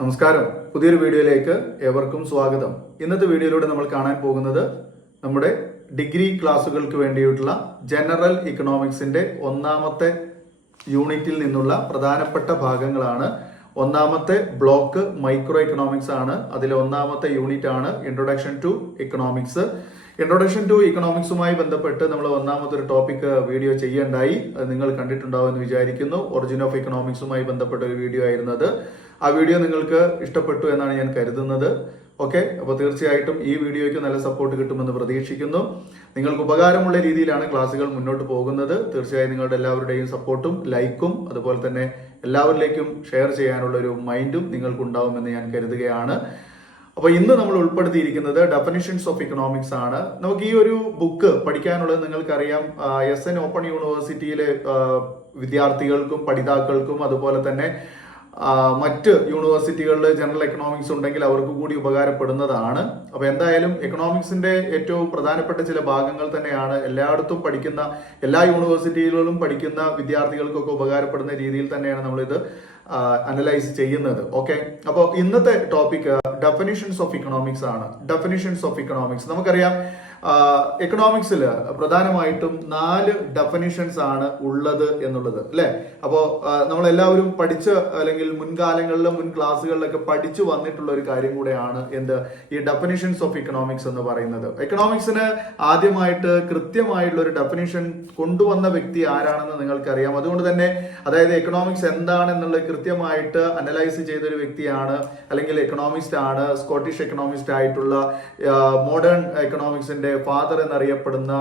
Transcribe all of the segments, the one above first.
നമസ്കാരം. പുതിയൊരു വീഡിയോയിലേക്ക് ഏവർക്കും സ്വാഗതം. ഇന്നത്തെ വീഡിയോയിലൂടെ നമ്മൾ കാണാൻ പോകുന്നത് നമ്മുടെ ഡിഗ്രി ക്ലാസ്സുകൾക്ക് വേണ്ടിയിട്ടുള്ള ജനറൽ ഇക്കണോമിക്സിന്റെ ഒന്നാമത്തെ യൂണിറ്റിൽ നിന്നുള്ള പ്രധാനപ്പെട്ട ഭാഗങ്ങളാണ്. ഒന്നാമത്തെ ബ്ലോക്ക് മൈക്രോ ഇക്കണോമിക്സ് ആണ്. അതിലെ ഒന്നാമത്തെ യൂണിറ്റ് ആണ് introduction to economics. Introduction to ഇക്കണോമിക്സുമായി ബന്ധപ്പെട്ട് നമ്മൾ ഒന്നാമത്തെ ഒരു ടോപ്പിക് വീഡിയോ ചെയ്യേണ്ടായി. അത് നിങ്ങൾ കണ്ടിട്ടുണ്ടാവും എന്ന് വിചാരിക്കുന്നു. ഒറിജിൻ ഓഫ് ഇക്കണോമിക്സുമായി ബന്ധപ്പെട്ട ഒരു വീഡിയോ ആയിരുന്നത്. ആ വീഡിയോ നിങ്ങൾക്ക് ഇഷ്ടപ്പെട്ടു എന്നാണ് ഞാൻ കരുതുന്നത്. ഓക്കെ, അപ്പോൾ തീർച്ചയായിട്ടും ഈ വീഡിയോയ്ക്ക് നല്ല സപ്പോർട്ട് കിട്ടുമെന്ന് പ്രതീക്ഷിക്കുന്നു. നിങ്ങൾക്ക് ഉപകാരമുള്ള രീതിയിലാണ് ക്ലാസ്സുകൾ മുന്നോട്ട് പോകുന്നത്. തീർച്ചയായും നിങ്ങളുടെ എല്ലാവരുടെയും സപ്പോർട്ടും ലൈക്കും അതുപോലെ തന്നെ എല്ലാവരിലേക്കും ഷെയർ ചെയ്യാനുള്ള ഒരു മൈൻഡും നിങ്ങൾക്കുണ്ടാവുമെന്ന് ഞാൻ കരുതുകയാണ്. അപ്പോൾ ഇന്ന് നമ്മൾ ഉൾപ്പെടുത്തിയിരിക്കുന്നത് ഡെഫിനിഷൻസ് ഓഫ് ഇക്കണോമിക്സ് ആണ്. നമുക്ക് ഈ ഒരു ബുക്ക് പഠിക്കാനുള്ളത് നിങ്ങൾക്കറിയാം, SN ഓപ്പൺ യൂണിവേഴ്സിറ്റിയിലെ വിദ്യാർത്ഥികൾക്കും പഠിതാക്കൾക്കും അതുപോലെ തന്നെ മറ്റ് യൂണിവേഴ്സിറ്റികളിൽ ജനറൽ എക്കണോമിക്സ് ഉണ്ടെങ്കിൽ അവർക്ക് കൂടി ഉപകാരപ്പെടുന്നതാണ്. അപ്പൊ എന്തായാലും എക്കണോമിക്സിന്റെ ഏറ്റവും പ്രധാനപ്പെട്ട ചില ഭാഗങ്ങൾ തന്നെയാണ് എല്ലായിടത്തും പഠിക്കുന്ന, എല്ലാ യൂണിവേഴ്സിറ്റികളിലും പഠിക്കുന്ന വിദ്യാർത്ഥികൾക്കൊക്കെ ഉപകാരപ്പെടുന്ന രീതിയിൽ തന്നെയാണ് നമ്മളിത് അനലൈസ് ചെയ്യുന്നത്. ഓക്കെ, അപ്പോൾ ഇന്നത്തെ ടോപ്പിക് ഡെഫിനിഷൻസ് ഓഫ് ഇക്കണോമിക്സ് ആണ്. ഡെഫിനിഷൻസ് ഓഫ് ഇക്കണോമിക്സ് നമുക്കറിയാം, എക്കണോമിക്സിൽ പ്രധാനമായിട്ടും 4 ഡെഫിനിഷൻസ് ആണ് ഉള്ളത് എന്നുള്ളത് അല്ലെ. അപ്പോൾ നമ്മളെല്ലാവരും പഠിച്ച് അല്ലെങ്കിൽ മുൻകാലങ്ങളിലും മുൻ ക്ലാസ്സുകളിലൊക്കെ പഠിച്ചു വന്നിട്ടുള്ള ഒരു കാര്യം കൂടെയാണ് എന്ത് ഈ ഡെഫിനിഷൻസ് ഓഫ് ഇക്കണോമിക്സ് എന്ന് പറയുന്നത്. എക്കണോമിക്സിന് ആദ്യമായിട്ട് കൃത്യമായിട്ടുള്ള ഒരു ഡെഫിനിഷൻ കൊണ്ടുവന്ന വ്യക്തി ആരാണെന്ന് നിങ്ങൾക്കറിയാം. അതുകൊണ്ട് തന്നെ അതായത് എക്കണോമിക്സ് എന്താണെന്നുള്ളത് കൃത്യമായിട്ട് അനലൈസ് ചെയ്ത ഒരു വ്യക്തിയാണ്, അല്ലെങ്കിൽ എക്കണോമിസ്റ്റ് ആണ്, സ്കോട്ടിഷ് എക്കണോമിസ്റ്റ് ആയിട്ടുള്ള മോഡേൺ എക്കണോമിക്സിന്റെ ഫാദർ എന്നറിയപ്പെടുന്ന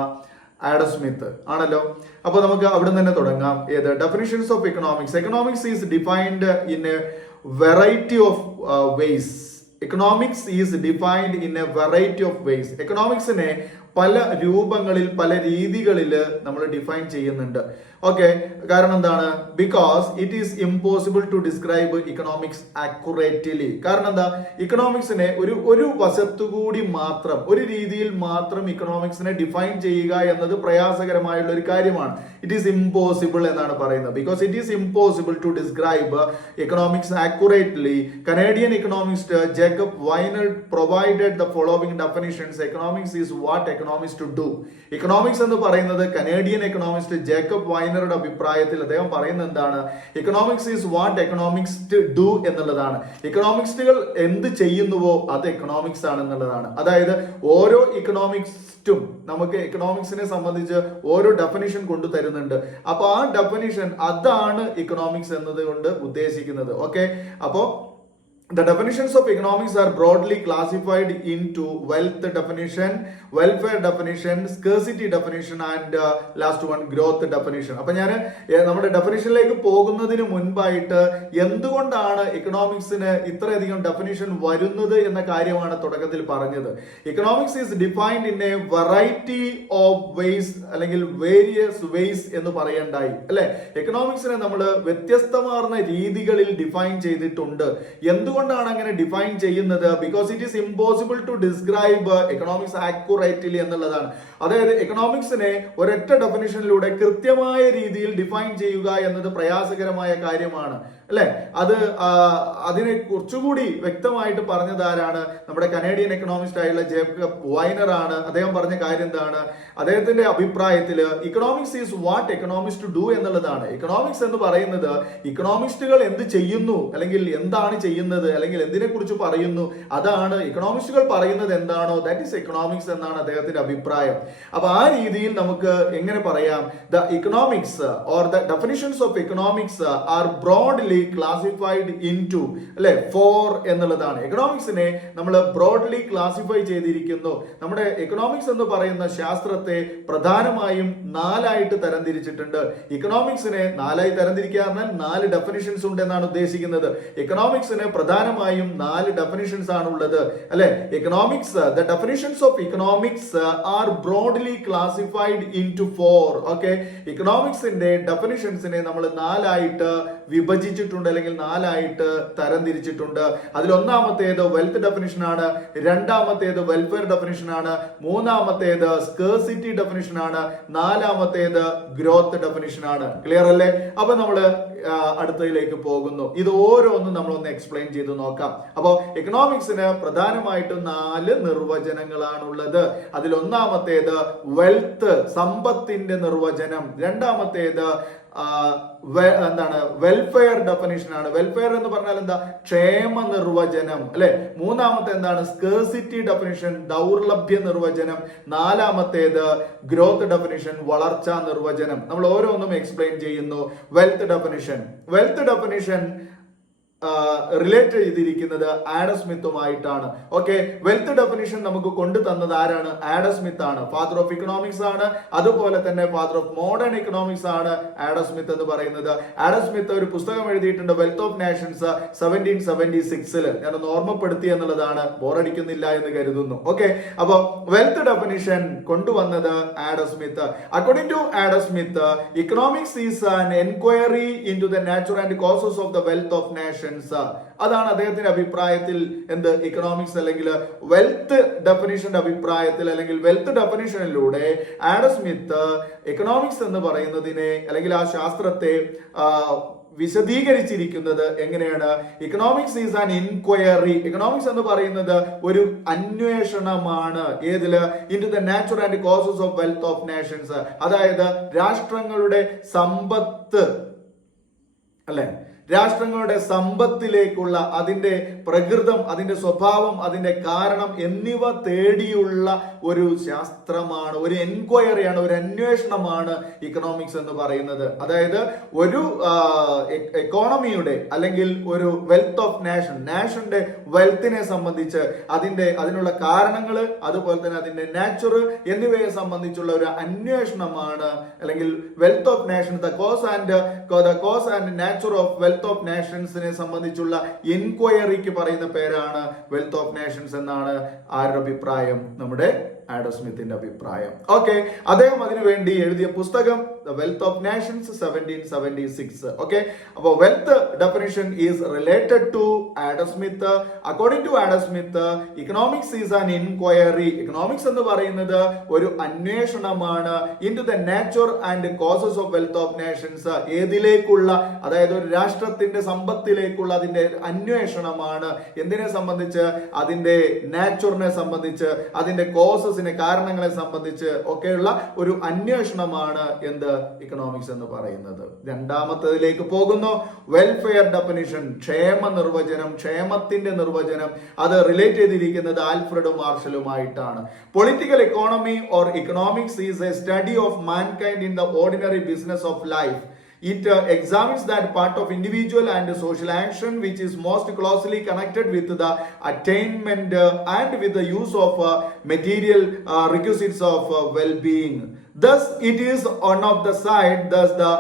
ആഡം സ്മിത്ത് ആണല്ലോ. അപ്പൊ നമുക്ക് അവിടെ തന്നെ തുടങ്ങാം. ഏത് definitions of economics. Economics is defined in a variety of ways. Economics is defined in a variety of ways. എക്കണോമിക്സിനെ പല രൂപങ്ങളിൽ പല രീതികളിൽ നമ്മൾ ഡിഫൈൻ ചെയ്യുന്നുണ്ട്. ഓക്കെ, കാരണം എന്താണ്? Because it is impossible to describe economics accurately. കാരണം എന്താ? ഇക്കണോമിക്സിനെ ഒരു വശത്തുകൂടി മാത്രം, ഒരു രീതിയിൽ മാത്രം ഇക്കണോമിക്സിനെ ഡിഫൈൻ ചെയ്യുക എന്നത് പ്രയാസകരമായുള്ള ഒരു കാര്യമാണ്. ഇറ്റ് ഈസ് ഇമ്പോസിബിൾ എന്നാണ് പറയുന്നത്. Because it is impossible to describe economics accurately. Canadian economist Jacob Viner provided the following definitions. Economics is what economics to do. Economics എന്ന് പറയുന്നത് കനേഡിയൻ എക്കണോമിസ്റ്റ് ജേക്കബ് വൈനറുടെ അഭിപ്രായത്തിൽ അദ്ദേഹം പറയുന്നത് എന്താണ്? Economics is what economics to do എന്നുള്ളതാണ്. ഇക്കണോമിക്സുകൾ എന്ത് ചെയ്യുന്നുവോ അത് എക്കണോമിക്സ് ആണ് എന്നുള്ളതാണ്. അതായത് ഓരോ ഇക്കണോമിക്സ്റ്റും നമുക്ക് എക്കണോമിക്സിനെ സംബന്ധിച്ച് ഓരോ ഡെഫിനിഷൻ കൊണ്ടു തരുന്നുണ്ട്. അപ്പൊ ആ ഡെഫിനിഷൻ അതാണ് ഇക്കണോമിക്സ് എന്നതുകൊണ്ട് ഉദ്ദേശിക്കുന്നത്. ഓക്കെ, അപ്പോ the definitions of economics are broadly classified into wealth definition, welfare definition, scarcity definition and last one growth definition. അപ്പൊ ഞാൻ നമ്മുടെ ഡെഫിനിഷനിലേക്ക് പോകുന്നതിന് മുൻപായിട്ട് എന്തുകൊണ്ടാണ് ഇക്കണോമിക്സിന് ഇത്രയധികം ഡെഫിനിഷൻ വരുന്നത് എന്ന കാര്യമാണ് തുടക്കത്തിൽ പറഞ്ഞത്. Economics is defined in a variety of vase, അല്ലെങ്കിൽ വേരിയസ് വേസ് എന്ന് പറയണ്ടായി അല്ലെ. എക്കണോമിക്സിനെ നമ്മൾ വ്യത്യസ്തമാർന്ന രീതികളിൽ ഡിഫൈൻ ചെയ്തിട്ടുണ്ട്. എന്തുകൊണ്ടാണ് അങ്ങനെ ഡിഫൈൻ ചെയ്യുന്നത്? Because it is impossible to describe economics accurately എന്നുള്ളതാണ്. അതായത് എക്കണോമിക്സിനെ ഒരൊറ്റ ഡെഫിനിഷനിലൂടെ കൃത്യമായ രീതിയിൽ ഡിഫൈൻ ചെയ്യുക എന്നത് പ്രയാസകരമായ കാര്യമാണ് അല്ലെ. അതിനെ കുറച്ചുകൂടി വ്യക്തമായിട്ട് പറഞ്ഞത് ആരാണ്? നമ്മുടെ കനേഡിയൻ എക്കണോമിസ്റ്റ് ആയിട്ടുള്ള ജേക്കബ് വൈനർ ആണ്. അദ്ദേഹം പറഞ്ഞ കാര്യം എന്താണ്? അദ്ദേഹത്തിന്റെ അഭിപ്രായത്തിൽ economics is what economics to do എന്നുള്ളതാണ്. ഇക്കണോമിക്സ് എന്ന് പറയുന്നത് ഇക്കണോമിസ്റ്റുകൾ എന്ത് ചെയ്യുന്നു, അല്ലെങ്കിൽ എന്താണ് ചെയ്യുന്നത്, അല്ലെങ്കിൽ എന്തിനെ കുറിച്ച് പറയുന്നു, അതാണ് ഇക്കണോമിസ്റ്റുകൾ പറയുന്നത് എന്താണോ ദാറ്റ് ഈസ് എക്കണോമിക്സ് എന്നാണ് അദ്ദേഹത്തിന്റെ അഭിപ്രായം. അപ്പൊ ആ രീതിയിൽ നമുക്ക് എങ്ങനെ പറയാം? The economics or the definitions of economics are broadly classified into അല്ലെ 4 എന്നുള്ളതാണ്. എക്കണോമിക്സിനെ നമ്മൾ ബ്രോഡ്ലി ക്ലാസിഫൈ ചെയ്തിരിക്കുന്നു. നമ്മുടെ എക്കണോമിക്സ് എന്ന് പറയുന്ന ശാസ്ത്രത്തെ പ്രധാനമായും 4 തരംതിരിച്ചിട്ടുണ്ട്. ഇക്കണോമിക്സിനെ 4 തരംതിരിക്കുക പറഞ്ഞാൽ 4 ഡെഫിനിഷൻസ് ഉണ്ട് എന്നാണ് ഉദ്ദേശിക്കുന്നത്. എക്കണോമിക്സിന് പ്രധാനമായും 4 ഡെഫിനിഷൻസ് ആണ് ഉള്ളത് അല്ലെ. Economics, the definitions of economics are broadly classified into 4. Okay, ഇക്കണോമിക്സിന്റെ ഡെഫിനിഷൻസിനെ നമ്മൾ 4 വിഭജിച്ചിട്ടുണ്ട്. വിഭജിച്ചിട്ടുണ്ട്, അല്ലെങ്കിൽ 4ആയിട്ട് തരംതിരിച്ചിട്ടുണ്ട്. അതിൽ ഒന്നാമത്തേത് വെൽത്ത് ഡെഫിനിഷൻ ആണ്, രണ്ടാമത്തേത് വെൽഫെയർ ഡെഫിനിഷൻ ആണ്, മൂന്നാമത്തേത് സ്കേഴ്സിറ്റി ഡെഫിനിഷൻ ആണ്, നാലാമത്തേത് ഗ്രോത്ത് ഡെഫിനിഷൻ ആണ്. ക്ലിയർ അല്ലേ? അപ്പൊ നമ്മള് അടുത്തതിലേക്ക് പോകുന്നു. ഇത് ഓരോന്നും നമ്മളൊന്ന് എക്സ്പ്ലെയിൻ ചെയ്ത് നോക്കാം. അപ്പോൾ എക്കണോമിക്സിന് പ്രധാനമായിട്ടും 4 നിർവചനങ്ങളാണുള്ളത്. അതിൽ ഒന്നാമത്തേത് വെൽത്ത്, സമ്പത്തിന്റെ നിർവചനം. രണ്ടാമത്തേത് എന്താണ്? വെൽഫെയർ ഡെഫിനിഷൻ ആണ്. വെൽഫെയർ എന്ന് പറഞ്ഞാൽ എന്താ? ക്ഷേമ നിർവചനം അല്ലെ. മൂന്നാമത്തെ എന്താണ്? സ്കേഴ്സിറ്റി ഡെഫിനിഷൻ, ദൗർലഭ്യ നിർവചനം. നാലാമത്തേത് ഗ്രോത്ത് ഡെഫിനിഷൻ, വളർച്ചാ നിർവചനം. നമ്മൾ ഓരോന്നും എക്സ്പ്ലെയിൻ ചെയ്യുന്നു. വെൽത്ത് ഡെഫിനിഷൻ റിലേറ്റ് ചെയ്തിരിക്കുന്നത് ആഡം സ്മിത്തുമായിട്ടാണ്. ഓക്കെ, വെൽത്ത് ഡെഫിനിഷൻ നമുക്ക് കൊണ്ടു തന്നത് ആരാണ്? ആഡം സ്മിത്ത് ആണ്. ഫാദർ ഓഫ് ഇക്കണോമിക്സ് ആണ്. അതുപോലെ തന്നെ ഫാദർ ഓഫ് മോഡേൺ ഇക്കണോമിക്സ് ആണ് ആഡം സ്മിത്ത് എന്ന് പറയുന്നത്. ആഡം സ്മിത്ത് ഒരു പുസ്തകം എഴുതിയിട്ടുണ്ട്, വെൽത്ത് ഓഫ് നാഷൻസ്, 1776. ഞാനൊന്ന് ഓർമ്മപ്പെടുത്തി എന്നുള്ളതാണ്, ബോറടിക്കുന്നില്ല എന്ന് കരുതുന്നു. ഓക്കെ, അപ്പൊ വെൽത്ത് ഡെഫിനിഷൻ കൊണ്ടുവന്നത് Adam Smith. According to Adam Smith, economics is an enquiry into the nature and causes of the wealth of nation. അതാണ് അദ്ദേഹത്തിന്റെ അഭിപ്രായത്തിൽ എന്ത്? ഇക്കണോമിക്സ് അല്ലെങ്കിൽ വെൽത്ത് ഡെഫിനിഷന്റെ അഭിപ്രായത്തിൽ, അല്ലെങ്കിൽ വെൽത്ത് ഡെഫിനിഷനിലൂടെ ആഡം സ്മിത്ത് എക്കണോമിക്സ് എന്ന് പറയുന്നതിനെ അല്ലെങ്കിൽ ആ ശാസ്ത്രത്തെ വിശദീകരിച്ചിരിക്കുന്നത് എങ്ങനെയാണ്? Economics is an inquiry. Economics എന്ന് പറയുന്നത് ഒരു അന്വേഷണമാണ്. ഏതില്? Into the nature and causes of wealth of nations. അതായത് രാഷ്ട്രങ്ങളുടെ സമ്പത്ത് അല്ലെ, രാഷ്ട്രങ്ങളുടെ സമ്പത്തിലേക്കുള്ള അതിന്റെ പ്രകൃതം, അതിന്റെ സ്വഭാവം, അതിന്റെ കാരണം എന്നിവ തേടിയുള്ള ഒരു ശാസ്ത്രമാണ്, ഒരു എൻക്വയറിയാണ്, ഒരു അന്വേഷണമാണ് ഇക്കണോമിക്സ് എന്ന് പറയുന്നത്. അതായത് ഒരു എക്കോണമിയുടെ അല്ലെങ്കിൽ ഒരു വെൽത്ത് ഓഫ് നാഷന്റെ വെൽത്തിനെ സംബന്ധിച്ച് അതിനുള്ള കാരണങ്ങൾ, അതുപോലെ തന്നെ അതിന്റെ നാച്ചുർ എന്നിവയെ സംബന്ധിച്ചുള്ള ഒരു അന്വേഷണമാണ് അല്ലെങ്കിൽ wealth of nation, the cause and nature of wealth of നാഷൻസിനെ സംബന്ധിച്ചുള്ള എൻക്വയറിക്ക് പറയുന്ന പേരാണ് വെൽത്ത് ഓഫ് നാഷൻസ് എന്നാണ് ആരുടെ അഭിപ്രായം? നമ്മുടെ ആഡം സ്മിത്തിന്റെ അഭിപ്രായം. ഓക്കെ, അദ്ദേഹം അതിനുവേണ്ടി എഴുതിയ പുസ്തകം the wealth of nations, 1776. Okay, അപ്പോൾ wealth definition is related to Adam Smith. According to Adam Smith, economics is an inquiry. Economics എന്ന് പറയുന്നത് ഒരു അന്വേഷണമാണ്. Into the nature and causes of wealth of nations. ഏതിലേക്കുള്ള? അതായത് ഒരു രാഷ്ട്രത്തിന്റെ സമ്പത്തിലേക്കുള്ള അതിന്റെ അന്വേഷണമാണ്. എന്തിനെ സംബന്ധിച്ച്? അതിന്റെ നാച്ചുറിനെ സംബന്ധിച്ച്, അതിന്റെ കോസസ്, കാരണങ്ങളെ സംബന്ധിച്ച് ഒക്കെയുള്ള ഒരു അന്വേഷണമാണ് എന്ത്? ഇക്കണോമിക്സ് എന്ന് പറയുന്നത്. രണ്ടാമത്തേതിലേക്ക് പോകുന്നു. വെൽഫെയർ ഡെഫിനിഷൻ, ക്ഷേമ നിർവചനം, ക്ഷേമത്തിന്റെ നിർവചനം. അത് റിലേറ്റ് ചെയ്തിരിക്കുന്നത് ആൽഫ്രഡ് മാർഷലുമായിട്ടാണ്. Political economy or economics is a study of mankind in the ordinary business of life. It examines that part of individual and social action which is most closely connected with the attainment and with the use of material requisites of well-being. Thus, it is on of the side, thus the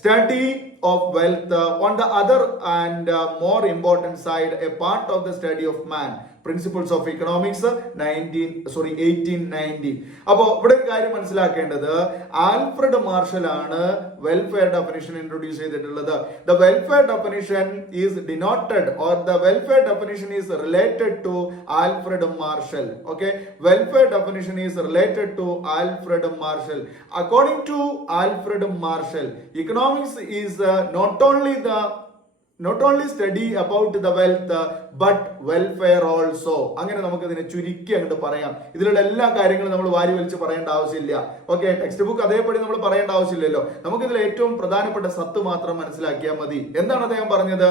study of wealth, on the other and more important side, a part of the study of man. Principles of economics 1890. അപ്പോ ഇവിടെ ഒരു കാര്യം മനസ്സിലാക്കേണ്ടത്, Alfred Marshall ആണ് welfare definition introduce ചെയ്തിട്ടുള്ളത്. The welfare definition is denoted or the welfare definition is related to Alfred Marshall. Okay, welfare definition is related to Alfred Marshall. According to Alfred Marshall, economics is not only study about the wealth but welfare also. അങ്ങനെ നമുക്ക് ഇതിനെ ചുരുക്കി അങ്ങോട്ട് പറയാം. ഇതിലുള്ള എല്ലാ കാര്യങ്ങളും നമ്മൾ വാരി വലിച്ച് പറയേണ്ട ആവശ്യമില്ല. ഓക്കെ, ടെക്സ്റ്റ് ബുക്ക് അതേപടി നമ്മൾ പറയേണ്ട ആവശ്യമില്ലല്ലോ. നമുക്ക് ഇതിൽ ഏറ്റവും പ്രധാനപ്പെട്ട സത്ത് മാത്രം മനസ്സിലാക്കിയാൽ മതി. എന്താണ് അദ്ദേഹം പറഞ്ഞത്?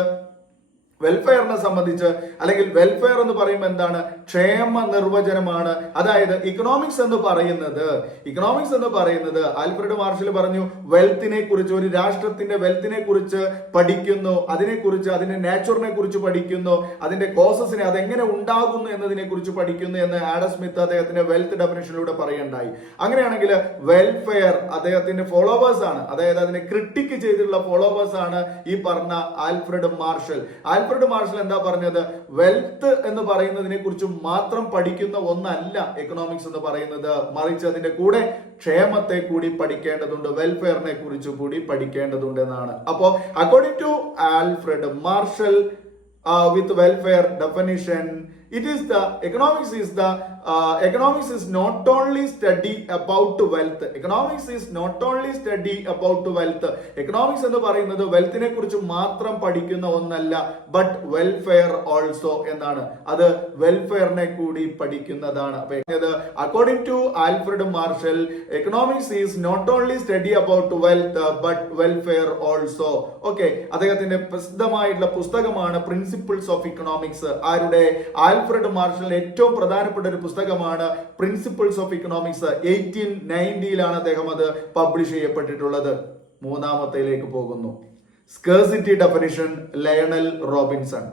വെൽഫെയറിനെ സംബന്ധിച്ച്, അല്ലെങ്കിൽ വെൽഫെയർ എന്ന് പറയുമ്പോൾ എന്താണ്? ക്ഷേമ നിർവചനമാണ്. അതായത് ഇക്കണോമിക്സ് എന്ന് പറയുന്നത് ആൽഫ്രഡ് മാർഷൽ പറഞ്ഞു, വെൽത്തിനെ കുറിച്ച്, ഒരു രാഷ്ട്രത്തിന്റെ വെൽത്തിനെ കുറിച്ച് പഠിക്കുന്നു, അതിന്റെ നാച്ചുറിനെ കുറിച്ച് പഠിക്കുന്നു, അതിന്റെ കോസസിനെ, അതെങ്ങനെ ഉണ്ടാകുന്നു എന്നതിനെ കുറിച്ച് പഠിക്കുന്നു എന്ന് ആഡം സ്മിത്ത് അദ്ദേഹത്തിന്റെ വെൽത്ത് ഡെഫിനിഷനിലൂടെ പറയുണ്ടായി. അങ്ങനെയാണെങ്കിൽ വെൽഫെയർ അദ്ദേഹത്തിന്റെ ഫോളോവേഴ്സ് ആണ്, അതായത് അതിനെ ക്രിട്ടിക്ക് ചെയ്തിട്ടുള്ള ഫോളോവേഴ്സ് ആണ് ഈ പറഞ്ഞ ആൽഫ്രഡ് മാർഷൽ. ആൽഫ്രഡ് മാർഷൽ എന്താ പറഞ്ഞത്? വെൽത്ത് എന്ന് പറയുന്നതിനെ കുറിച്ച് മാത്രം പഠിക്കുന്ന ഒന്നല്ല എക്കണോമിക്സ് എന്ന് പറയുന്നത്, മറിച്ച് അതിന്റെ കൂടെ ക്ഷേമത്തെ കൂടി പഠിക്കേണ്ടതുണ്ട്, വെൽഫെയറിനെ കുറിച്ച് കൂടി പഠിക്കേണ്ടതുണ്ട് എന്നാണ്. അപ്പോ according to Alfred Marshall, with welfare definition, it is the economics is not only study about wealth. Economics is not only study about wealth. Economics എന്ന് പറയുന്നത് വെൽത്തിനെ കുറിച്ച് മാത്രം പഠിക്കുന്ന ഒന്നല്ല, ബട്ട് വെൽഫെയർ ഓൾസോ എന്നാണ്. അത് വെൽഫെയറിനെ കൂടി പഠിക്കുന്നതാണ്. According to Alfred Marshall, economics is not only study about wealth but welfare also. Okay, അദ്ദേഹത്തിന്റെ പ്രസിദ്ധമായിട്ടുള്ള പുസ്തകമാണ് പ്രിൻസിപ്പിൾസ് ഓഫ് ഇക്കണോമിക്സ്. ആരുടെ? ആൽഫ്രഡ് മാർഷലിന്റെ ഏറ്റവും പ്രധാനപ്പെട്ട ഒരു പുസ്തകമാണ് പ്രിൻസിപ്പിൾസ് ഓഫ് ഇക്കണോമിക്സ്. 1890 അദ്ദേഹം അത് പബ്ലിഷ് ചെയ്യപ്പെട്ടിട്ടുള്ളത്. മൂന്നാമത്തേലേക്ക് പോകുന്നു. Scarcity definition, Lionel Robinson.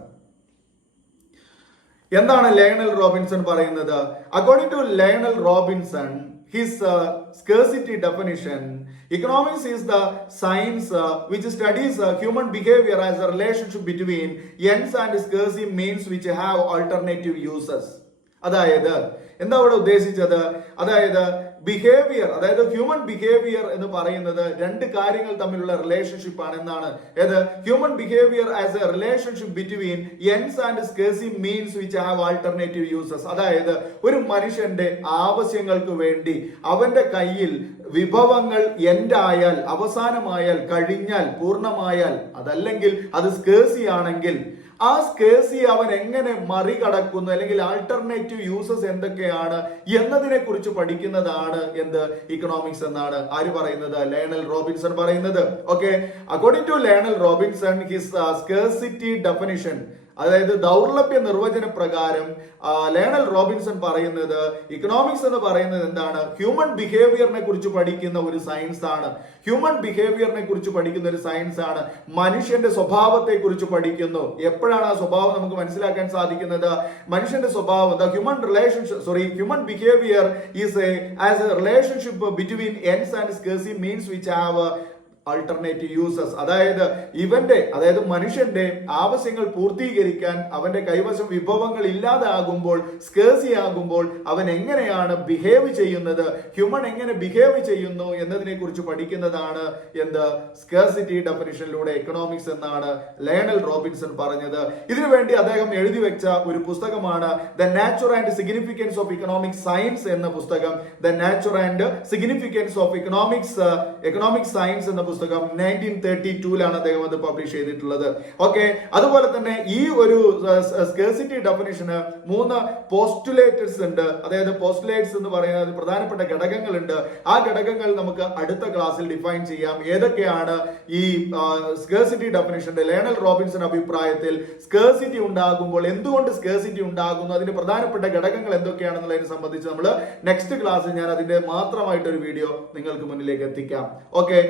എന്താണ് ലയണൽ റോബിൻസൺ പറയുന്നത്? According to Lionel Robinson, his scarcity definition, economics is the science which studies human behavior as a relationship between ends and scarcity means which have alternative uses. അതായത് എന്താ അവിടെ ഉദ്ദേശിച്ചത്? അതായത് behaviour, അതായത് human behaviour എന്ന് പറയുന്നത് രണ്ട് കാര്യങ്ങൾ തമ്മിലുള്ള റിലേഷൻഷിപ്പ് ആണ് എന്നാണ്. ഏത്? Human behaviour as a relationship between ends and scarce means which have alternative uses. അതായത് ഒരു മനുഷ്യന്റെ ആവശ്യങ്ങൾക്ക് വേണ്ടി അവന്റെ കയ്യിൽ വിഭവങ്ങൾ എൻഡായാൽ, അവസാനമായാൽ, കഴിഞ്ഞാൽ, പൂർണ്ണമായാൽ, അതല്ലെങ്കിൽ അത് സ്കേഴ്സി ആണെങ്കിൽ ആ സ്കേഴ്സി അവൻ എങ്ങനെ മറികടക്കുന്നു, അല്ലെങ്കിൽ ആൾട്ടർനേറ്റീവ് യൂസസ് എന്തൊക്കെയാണ് എന്നതിനെ കുറിച്ച് പഠിക്കുന്നതാണ് എന്ത്? ഇക്കണോമിക്സ് എന്നാണ് ആര് പറയുന്നത്? ലയണൽ റോബിൻസൺ പറയുന്നത്. Okay, according to Lionel Robinson, his scarcity definition, അതായത് ദൗർലഭ്യ നിർവചന പ്രകാരം ലയണൽ റോബിൻസൺ പറയുന്നത് ഇക്കണോമിക്സ് എന്ന് പറയുന്നത് എന്താണ്? ഹ്യൂമൻ ബിഹേവിയറിനെ കുറിച്ച് പഠിക്കുന്ന ഒരു സയൻസ് ആണ്. ഹ്യൂമൻ ബിഹേവിയറിനെ കുറിച്ച് പഠിക്കുന്ന ഒരു സയൻസ് ആണ്. മനുഷ്യന്റെ സ്വഭാവത്തെ കുറിച്ച് പഠിക്കുന്നു. എപ്പോഴാണ് ആ സ്വഭാവം നമുക്ക് മനസ്സിലാക്കാൻ സാധിക്കുന്നത്? മനുഷ്യന്റെ സ്വഭാവം, human behaviour is as a relationship between ends and scarce means which have alternative uses. അതായത് മനുഷ്യന്റെ ആവശ്യങ്ങൾ പൂർത്തീകരിക്കാൻ അവന്റെ കൈവശം വിഭവങ്ങൾ ഇല്ലാതാകുമ്പോൾ, സ്കേഴ്സി ആകുമ്പോൾ അവൻ എങ്ങനെയാണ് ബിഹേവ് ചെയ്യുന്നത്, ഹ്യൂമൻ എങ്ങനെ ബിഹേവ് ചെയ്യുന്നു എന്നതിനെ കുറിച്ച് പഠിക്കുന്നതാണ് എന്ത്? സ്കേഴ്സിറ്റി ഡെഫിനിഷനിലൂടെ എക്കണോമിക്സ് എന്നാണ് ലയണൽ റോബിൻസൺ പറഞ്ഞത്. ഇതിനുവേണ്ടി അദ്ദേഹം എഴുതി വെച്ച ഒരു പുസ്തകമാണ് the nature and significance of economic science എന്ന പുസ്തകം. The nature and significance of economic science എന്ന പുസ്തകം 1932 അദ്ദേഹം അത് പബ്ലിഷ് ചെയ്തിട്ടുള്ളത്. ഓക്കെ, അതുപോലെ തന്നെ ഈ ഒരു സ്കേഴ്സിറ്റി ഡെഫിനിഷന് 3 പോസ്റ്റുലേറ്റേഴ്സ് ഉണ്ട്. അതായത് പോസ്റ്റുലേറ്റ്സ് എന്ന് പറയുന്നത് പ്രധാനപ്പെട്ട ഘടകങ്ങളുണ്ട്. ആ ഘടകങ്ങൾ നമുക്ക് അടുത്ത ക്ലാസ്സിൽ ഡിഫൈൻ ചെയ്യാം. ഏതൊക്കെയാണ് ഈ സ്കേഴ്സിറ്റി ഡെഫിനിഷന്റെ ലയണൽ റോബിൻസൺ അഭിപ്രായത്തിൽ സ്കേഴ്സിറ്റി ഉണ്ടാകുമ്പോൾ എന്തുകൊണ്ട് സ്കേഴ്സിറ്റി ഉണ്ടാകുന്നു, അതിന്റെ പ്രധാനപ്പെട്ട ഘടകങ്ങൾ എന്തൊക്കെയാണെന്നുള്ളതിനെ സംബന്ധിച്ച് നമ്മൾ നെക്സ്റ്റ് ക്ലാസ്സിൽ ഞാൻ അതിന്റെ മാത്രമായിട്ടൊരു വീഡിയോ നിങ്ങൾക്ക് മുന്നിലേക്ക് എത്തിക്കാം. ഓക്കെ,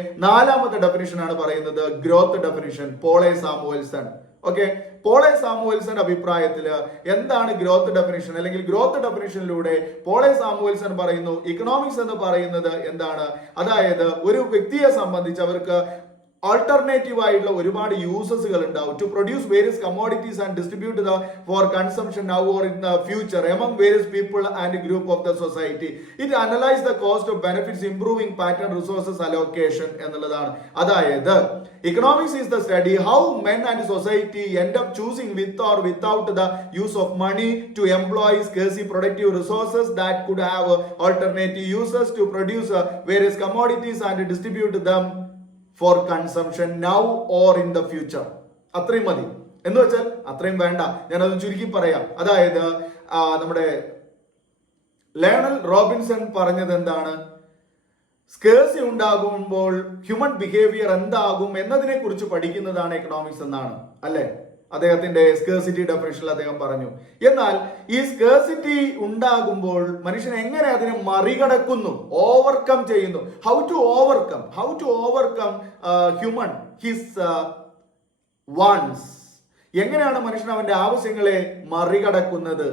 നാലാമത്തെ ഡെഫിനിഷൻ ആണ് പറയുന്നത് ഗ്രോത്ത് ഡെഫിനിഷൻ, പോളെ സാമുവൽസൺ. ഓക്കെ, പോളെ സാമുവൽസന്റെ അഭിപ്രായത്തിൽ എന്താണ് ഗ്രോത്ത് ഡെഫിനിഷൻ, അല്ലെങ്കിൽ ഗ്രോത്ത് ഡെഫിനിഷനിലൂടെ പോളെ സാമുവൽസൺ പറയുന്നു ഇക്കണോമിക്സ് എന്ന് പറയുന്നത് എന്താണ്? അതായത് ഒരു വ്യക്തിയെ സംബന്ധിച്ച് അവർക്ക് ആൾട്ടർനേറ്റീവ് ആയിട്ടുള്ള ഒരുപാട് യൂസസുകൾ ഉണ്ടാവും. To produce various commodities and distribute for consumption now or in the future among various people and group of the society. It analyse the cost of benefits improving pattern resources allocation എന്നുള്ളതാണ്. അതായത് economics is the study how men and society end up choosing with or without the use of money to employ scarce productive resources that could have alternative uses to produce various commodities and distribute them for consumption now or in the future. അത്രയും മതി എന്ന് വെച്ചാൽ അത്രയും വേണ്ട, ഞാനത് ചുരുക്കി പറയാം. അതായത് നമ്മുടെ ലയണൽ റോബിൻസൺ പറഞ്ഞത് എന്താണ്? സ്കേഴ്സി ഉണ്ടാകുമ്പോൾ ഹ്യൂമൻ ബിഹേവിയർ എന്താകും എന്നതിനെ കുറിച്ച് പഠിക്കുന്നതാണ് എക്കണോമിക്സ് എന്നാണ്, അല്ലെ? അദ്ദേഹത്തിന്റെ സ്കേഴ്സിറ്റി ഡെഫിനിഷനിൽ അദ്ദേഹം പറഞ്ഞു. എന്നാൽ ഈ സ്കേഴ്സിറ്റി ഉണ്ടാകുമ്പോൾ മനുഷ്യൻ എങ്ങനെ അതിനെ മറികടക്കുന്നു, ഓവർകം ചെയ്യുന്നു, how to overcome human his wants, എങ്ങനെയാണ് മനുഷ്യൻ അവന്റെ ആവശ്യങ്ങളെ മറികടക്കുന്നത്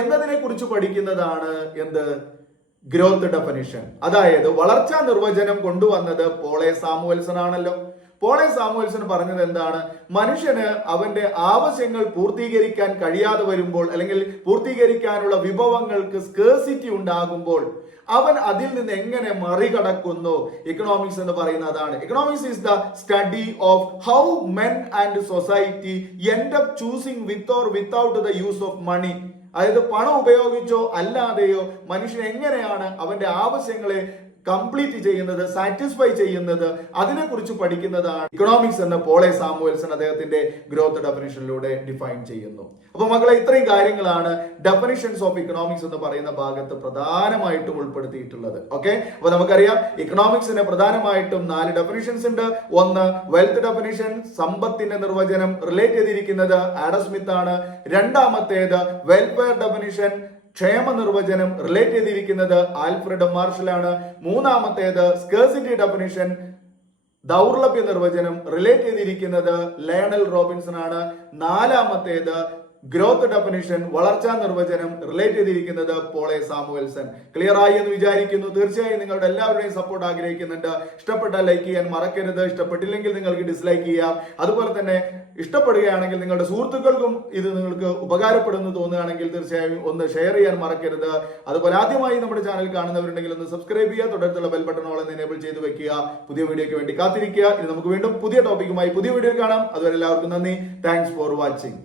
എന്നതിനെ കുറിച്ച് പഠിക്കുന്നതാണ് എന്ത്? Growth definition. അതായത് വളർച്ചാ നിർവചനം കൊണ്ടുവന്നത് പോളെ സാമുവൽസൺ ആണല്ലോ. പോളെ സാമുവൽസൺ പറഞ്ഞത് എന്താണ്? മനുഷ്യന് അവന്റെ ആവശ്യങ്ങൾ പൂർത്തീകരിക്കാൻ കഴിയാതെ വരുമ്പോൾ, അല്ലെങ്കിൽ പൂർത്തീകരിക്കാനുള്ള വിഭവങ്ങൾക്ക് സ്കേഴ്സിറ്റി ഉണ്ടാകുമ്പോൾ അവൻ അതിൽ നിന്ന് എങ്ങനെ മറികടക്കുന്നു? ഇക്കണോമിക്സ് എന്ന് പറയുന്ന അതാണ്. Economics is the study of how men and society end up choosing with or without the use of money. അതായത് പണം ഉപയോഗിച്ചോ അല്ലാതെയോ മനുഷ്യൻ എങ്ങനെയാണ് അവന്റെ ആവശ്യങ്ങളെ കംപ്ലീറ്റ് ചെയ്യുന്നത്, സാറ്റിസ്ഫൈ ചെയ്യുന്നത്, അതിനെക്കുറിച്ച് പഠിക്കുന്നതാണ് ഇക്കണോമിക്സ് എന്ന് പോളെ സാമുവൽസൺ അദ്ദേഹത്തിന്റെ ഗ്രോത്ത് ഡെഫിനിഷനിലൂടെ ഡിഫൈൻ ചെയ്യുന്നു. അപ്പൊ മക്കളെ, ഇത്രയും കാര്യങ്ങളാണ് ഡെഫിനിഷൻസ് ഓഫ് ഇക്കണോമിക്സ് എന്ന് പറയുന്ന ഭാഗത്ത് പ്രധാനമായിട്ടും ഉൾപ്പെടുത്തിയിട്ടുള്ളത്. ഓക്കെ, അപ്പൊ നമുക്കറിയാം ഇക്കണോമിക്സിന് പ്രധാനമായിട്ടും 4 ഡെഫിനിഷൻസ് ഉണ്ട്. ഒന്ന് വെൽത്ത് ഡെഫിനിഷൻ, സമ്പത്തിന്റെ നിർവചനം, റിലേറ്റ് ചെയ്തിരിക്കുന്നത് ആഡം സ്മിത്ത് ആണ്. രണ്ടാമത്തേത് വെൽഫെയർ ഡെഫിനിഷൻ, ക്ഷേമ നിർവചനം, റിലേറ്റ് ചെയ്തിരിക്കുന്നത് ആൽഫ്രഡ് മാർഷൽ ആണ്. മൂന്നാമത്തേത് സ്കേഴ്സിറ്റി ഡെഫിനിഷൻ, ദൗർലഭ്യ നിർവചനം, റിലേറ്റ് ചെയ്തിരിക്കുന്നത് ലയണൽ റോബിൻസൺ ആണ്. നാലാമത്തേത് ഗ്രോത്ത് ഡെഫിനിഷൻ, വളർച്ചാ നിർവചനം, റിലേറ്റ് ചെയ്തിരിക്കുന്നത് പോളെ സാമുവൽസൺ. ക്ലിയർ ആയി എന്ന് വിചാരിക്കുന്നു. തീർച്ചയായും നിങ്ങളുടെ എല്ലാവരുടെയും സപ്പോർട്ട് ആഗ്രഹിക്കുന്നുണ്ട്. ഇഷ്ടപ്പെട്ടാൽ ലൈക്ക് ചെയ്യാൻ മറക്കരുത്. ഇഷ്ടപ്പെട്ടില്ലെങ്കിൽ നിങ്ങൾക്ക് ഡിസ്ലൈക്ക് ചെയ്യാം. അതുപോലെ തന്നെ ഇഷ്ടപ്പെടുകയാണെങ്കിൽ നിങ്ങളുടെ സുഹൃത്തുക്കൾക്കും ഇത് നിങ്ങൾക്ക് ഉപകാരപ്പെടുന്നു തോന്നുകയാണെങ്കിൽ തീർച്ചയായും ഒന്ന് ഷെയർ ചെയ്യാൻ മറക്കരുത്. അതുപോലെ ആദ്യമായി നമ്മുടെ ചാനൽ കാണുന്നവരുണ്ടെങ്കിൽ ഒന്ന് സബ്സ്ക്രൈബ് ചെയ്യുക. തുടർന്നുള്ള ബെൽ ബട്ടൺ ഓൾ എനേബിൾ ചെയ്ത് വെക്കുക. പുതിയ വീഡിയോയ്ക്ക് വേണ്ടി കാത്തിരിക്കുക. ഇനി നമുക്ക് വീണ്ടും പുതിയ ടോപ്പിക്കുമായി പുതിയ വീഡിയോയിൽ കാണാം. അതുവരെ എല്ലാവർക്കും നന്ദി. Thanks for watching.